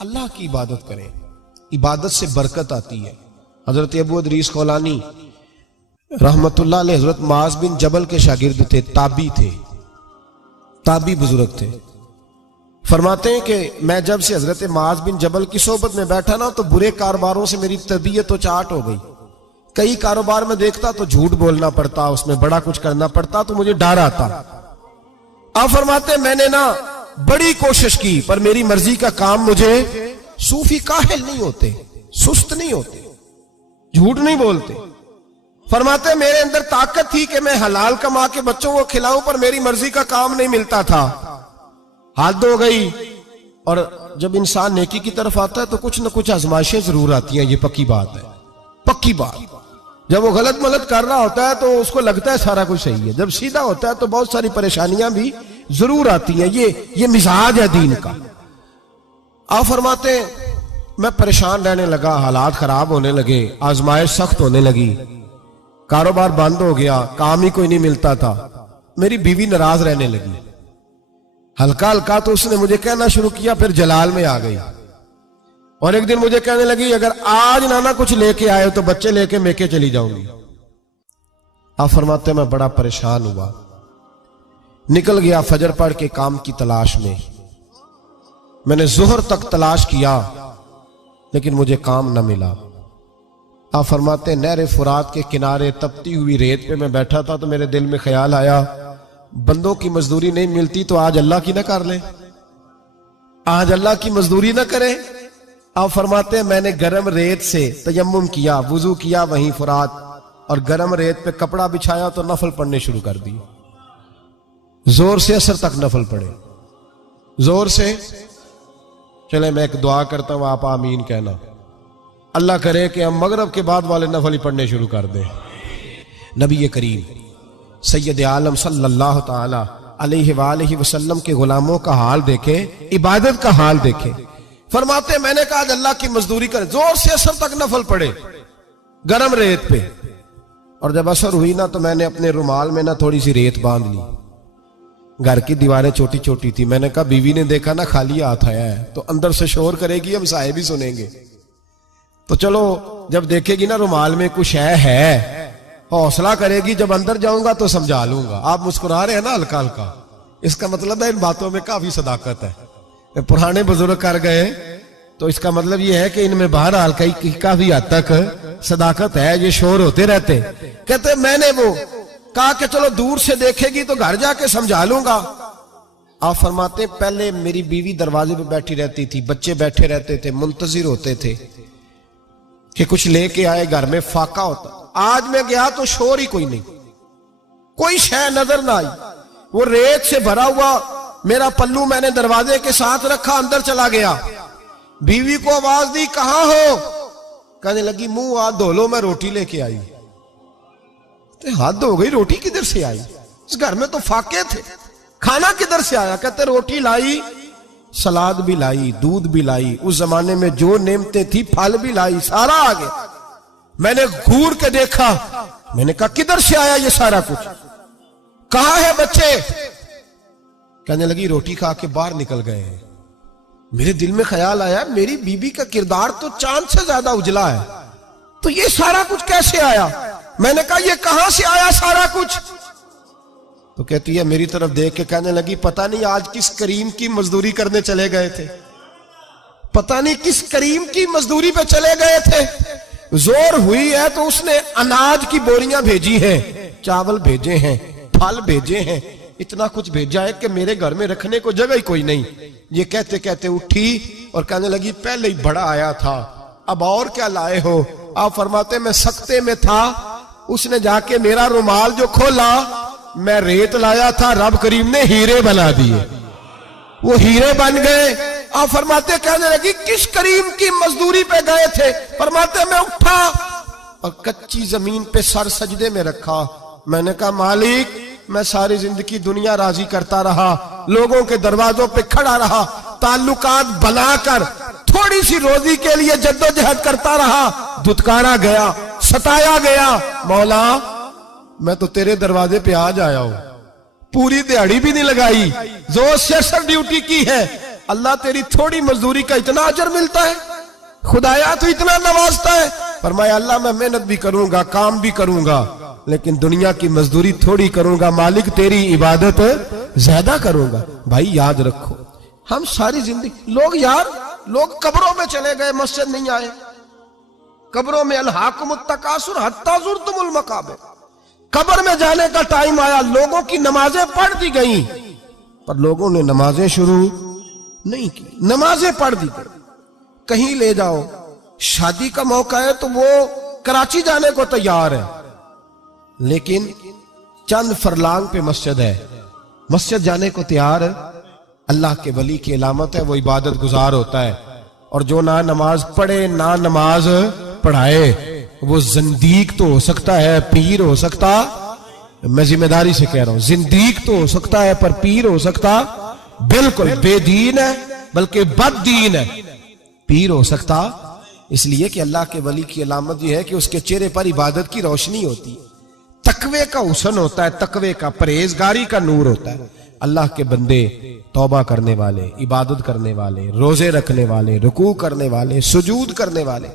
अल्लाह की इबादत करें, इबादत से बरकत आती है। हजरत अबू इदरीस खौलानी रहमतुल्लाह अलैह हजरत मुआज बिन जबल के शागिर्द थे, ताबी बुजुर्ग थे। फरमाते हैं कि मैं जब से हजरत मुआज बिन जबल की सोबत में बैठा ना तो बुरे कारोबारों से मेरी तबीयत तो चाट हो गई। कई कारोबार में देखता तो झूठ बोलना पड़ता, उसमें बड़ा कुछ करना पड़ता, तो मुझे डर आता। आप फरमाते मैंने ना बड़ी कोशिश की पर मेरी मर्जी का काम मुझे, सूफी काहिल नहीं होते, सुस्त नहीं होते, झूठ नहीं बोलते। फरमाते मेरे अंदर ताकत थी कि मैं हलाल कमा के बच्चों को खिलाऊं, पर मेरी मर्जी का काम नहीं मिलता था। हद हो गई। और जब इंसान नेकी की तरफ आता है तो कुछ न कुछ आजमाइशें जरूर आती हैं, ये पक्की बात है, पक्की बात। जब वो गलत मलत कर रहा होता है तो उसको लगता है सारा कुछ सही है, जब सीधा होता है तो बहुत सारी परेशानियां भी जरूर आती हैं। ये मिजाज है दीन का। आप फरमाते मैं परेशान रहने लगा, हालात खराब होने लगे, आजमाइश सख्त होने लगी, कारोबार बंद हो गया, काम ही कोई नहीं मिलता था। मेरी बीवी नाराज रहने लगी, हल्का हल्का तो उसने मुझे कहना शुरू किया, फिर जलाल में आ गई। और एक दिन मुझे कहने लगी अगर आज नाना कुछ लेके आए तो बच्चे लेके मेके चली जाऊंगी। आप फरमाते मैं बड़ा परेशान हुआ, निकल गया फजर पढ़ के काम की तलाश में। मैंने जोहर तक तलाश किया लेकिन मुझे काम न मिला। आप फरमाते नहर फुरात के किनारे तपती हुई रेत पे मैं बैठा था तो मेरे दिल में ख्याल आया बंदों की मजदूरी नहीं मिलती तो आज अल्लाह की ना कर ले, आज अल्लाह की मजदूरी ना करे। आप फरमाते मैंने गर्म रेत से तयम्मुम किया, वुजू किया वहीं फुरात, और गर्म रेत पे कपड़ा बिछाया तो नफल पढ़ने शुरू कर दिए। जोर से असर तक नफल पढ़े, जोर से। चले मैं एक दुआ करता हूं, आप आमीन कहना। अल्लाह करे कि हम मगरब के बाद वाले नफल ही पढ़ने शुरू कर दें। नबी करीम सैयद आलम सल्लल्लाहु ताला अलैहि वसल्लम के गुलामों का हाल देखे, इबादत का हाल देखे। फरमाते मैंने कहा आज अल्लाह की मजदूरी करे, जोर से असर तक नफल पढ़े गरम रेत पे। और जब असर हुई ना तो मैंने अपने रुमाल में ना थोड़ी सी रेत बांध ली। घर की दीवारें छोटी छोटी थी। मैंने कहा बीवी ने देखा ना खाली हाथ आया है तो अंदर से शोर करेगी, हम साहिब भी सुनेंगे, तो चलो जब देखेगी ना रुमाल में कुछ है हौसला करेगी, जब अंदर जाऊंगा तो समझा लूंगा। आप मुस्कुरा रहे हैं ना हल्का हल्का, इसका मतलब है इन बातों में काफी सदाकत है। पुराने बुजुर्ग कर गए तो इसका मतलब यह है कि इनमें बहरहाल काफी हद तक सदाकत है। ये शोर होते रहते। कहते मैंने वो कहा कि चलो दूर से देखेगी तो घर जाके समझा लूंगा। आप फरमाते पहले मेरी बीवी दरवाजे पे बैठी रहती थी, बच्चे बैठे रहते थे, मुंतजिर होते थे कि कुछ लेके आए, घर में फाका होता। आज मैं गया तो शोर ही कोई नहीं, कोई शय नजर ना आई। वो रेत से भरा हुआ मेरा पल्लू मैंने दरवाजे के साथ रखा, अंदर चला गया। बीवी को आवाज दी कहां हो? कहने लगी मुंह हाथ धो लो, मैं रोटी लेके आई। तो हद हो गई, रोटी किधर से आई? इस घर में तो फाके थे, खाना किधर से आया? कहते रोटी लाई, सलाद भी लाई, दूध भी लाई, उस जमाने में जो नेमतें थी फल भी लाई, सारा आ गया। मैंने घूर के देखा, मैंने कहा किधर से आया ये सारा कुछ? कहां है बच्चे? कहने लगी रोटी खा के बाहर निकल गए हैं। मेरे दिल में ख्याल आया मेरी बीबी का किरदार तो चांद से ज्यादा उजला है, तो ये सारा कुछ कैसे आया? मैंने कहा ये कहां से आया सारा कुछ? तो कहती है मेरी तरफ देख के कहने लगी पता नहीं आज किस करीम की मजदूरी करने चले गए थे, पता नहीं किस करीम की मजदूरी पे चले गए थे। जोर हुई है तो उसने अनाज की बोरियां भेजी हैं, चावल भेजे हैं, फल भेजे हैं, इतना कुछ भेजा है कि मेरे घर में रखने को जगह ही कोई नहीं। ये कहते कहते उठी और कहने लगी पहले ही बड़ा आया था, अब और क्या लाए हो? आप फरमाते मैं सख्ते में था, उसने जाके मेरा रुमाल जो खोला, मैं रेत लाया था, रब करीम ने हीरे बना दिए, वो हीरे बन गए। आप फरमाते कहने लगी किस करीम की मजदूरी पे गए थे? फरमाते मैं उठा और कच्ची जमीन पे सर सजदे में रखा। मैंने कहा मालिक मैं सारी जिंदगी दुनिया राजी करता रहा, लोगों के दरवाजों पे खड़ा रहा, ताल्लुकात बनाकर थोड़ी सी रोजी के लिए जद्दोजहद करता रहा, धुतकारा गया, सताया गया। मौला मैं तो तेरे दरवाजे पे आज आया हूं, पूरी दिहाड़ी भी नहीं लगाई, जोर से असर ड्यूटी की है, अल्लाह तेरी थोड़ी मजदूरी का इतना अजर मिलता है, खुदाया तो इतना नवाजता है। फरमाया अल्लाह मैं मेहनत भी करूंगा, काम भी करूंगा, लेकिन दुनिया की मजदूरी थोड़ी करूंगा, मालिक तेरी इबादत ज्यादा करूंगा। भाई याद रखो, हम सारी जिंदगी लोग कब्रों में चले गए, मस्जिद नहीं आए। कब्रों में अलहाकुमुत तकासुर हत्ता ज़ुरतुमुल मकाबिर, कब्र में जाने का टाइम आया, लोगों की नमाजें पढ़ दी गई, पर लोगों ने नमाजें शुरू नहीं की। नमाजें पढ़ दी गई, कहीं ले जाओ, शादी का मौका है तो वो कराची जाने को तैयार है, लेकिन चंद फरलांग पे मस्जिद है, मस्जिद जाने को तैयार है। अल्लाह के वली की अलामत है, वो इबादत गुजार होता है। और जो ना नमाज पढ़े ना नमाज पढ़ाए, वो जिंदीक तो हो सकता है, पीर हो सकता, मैं जिम्मेदारी से कह रहा हूं, जिंदीक तो हो सकता है पर पीर हो सकता बिल्कुल बेदीन है, बल्कि बददीन है, पीर हो सकता। इसलिए कि अल्लाह के वली की अलामत यह है कि उसके चेहरे पर इबादत की रोशनी होती है, तकवे का हुस्न होता है, तकवे का, परहेजगारी का नूर होता है। अल्लाह के बंदे तौबा करने वाले, इबादत करने वाले, रोजे रखने वाले, रुकू करने वाले, सुजूद करने वाले,